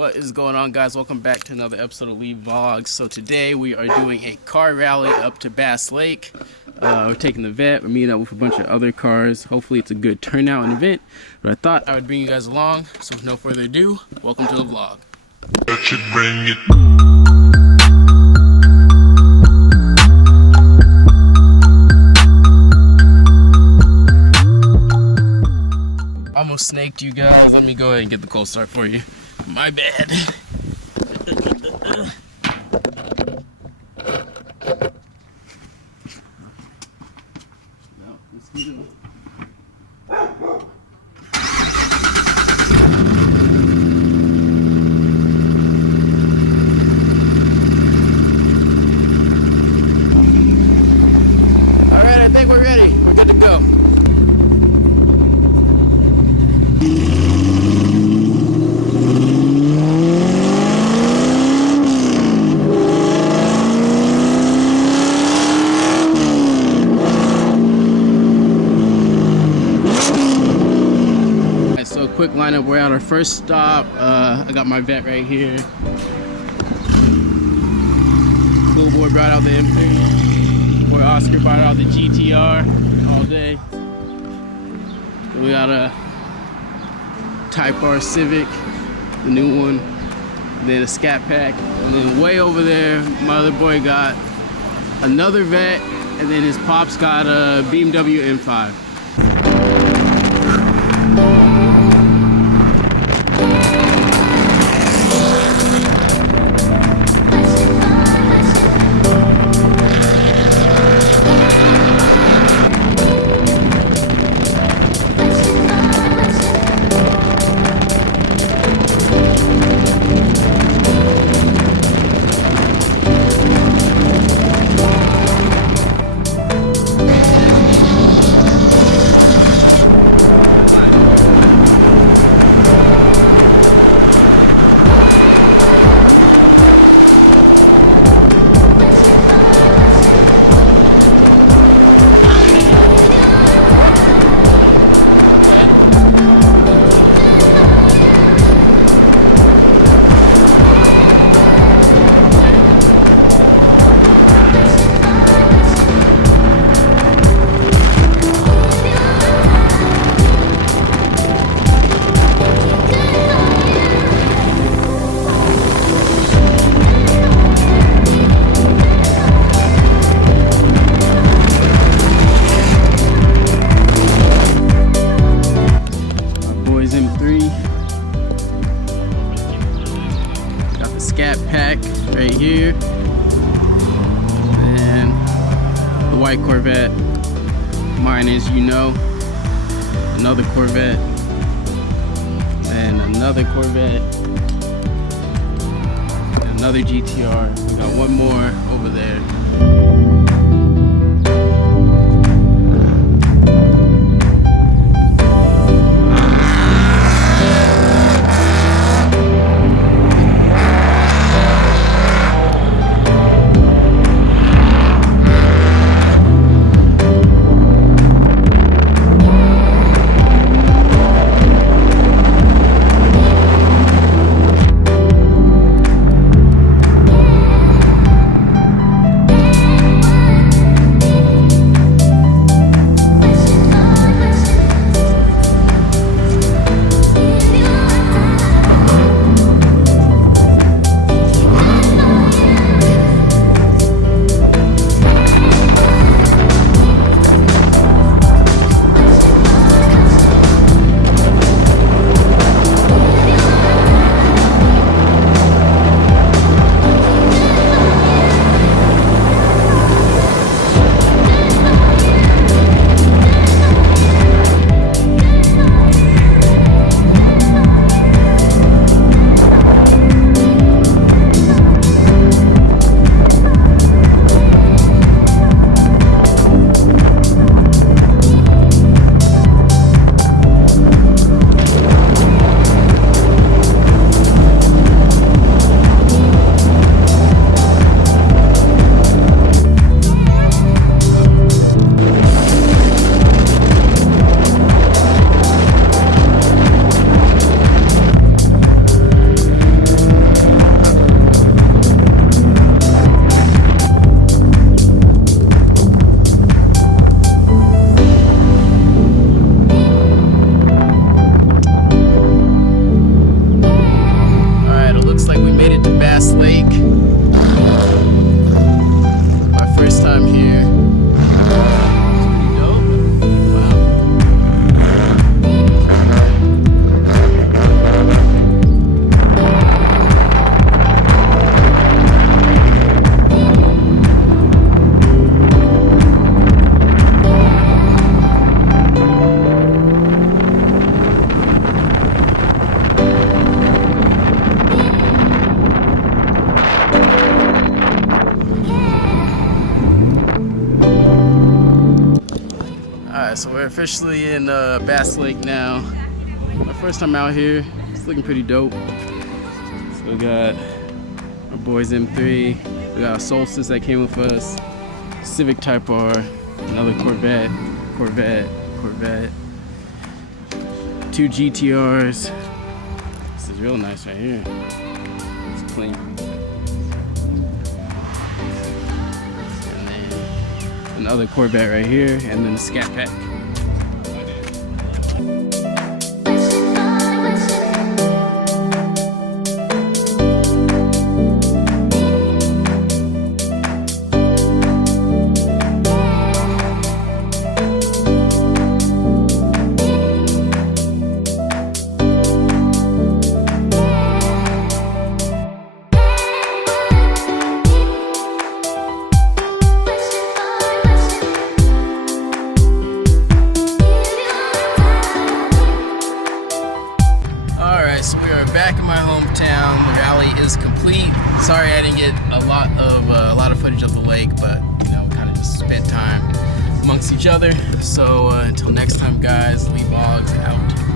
What is going on, guys? Welcome back to another episode of Lee Vlogs. So today we are doing a car rally up to Bass Lake. We're taking the vet. We're meeting up with a bunch of other cars. Hopefully it's a good turnout and event. But I thought I would bring you guys along. So with no further ado, welcome to the vlog. Almost snaked you guys. Let me go ahead and get the cold start for you. My bad. Alright, I think we're ready. We're good to go. So quick lineup, we're at our first stop. I got my vet right here. Cool boy brought out the M3. Boy Oscar brought out the GTR all day. Then we got a Type R Civic, the new one. Then a Scat Pack. And then way over there, my other boy got another vet. And then his pops got a BMW M5. Scat Pack right here, and the white Corvette. Mine is, you know, another Corvette, and another Corvette, and another GTR. We got one more over there. officially in Bass Lake now. My first time out here. It's looking pretty dope. So we got our boys M3. We got a Solstice that came with us. Civic Type R. Another Corvette. 2 GTRs. This is real nice right here. It's clean. And then another Corvette right here, and then the Scat Pack. So we are back in my hometown. The rally is complete. Sorry I didn't get a lot of footage of the lake, but you know, kind of just spent time amongst each other. So until next time, guys, Lee Boggs out.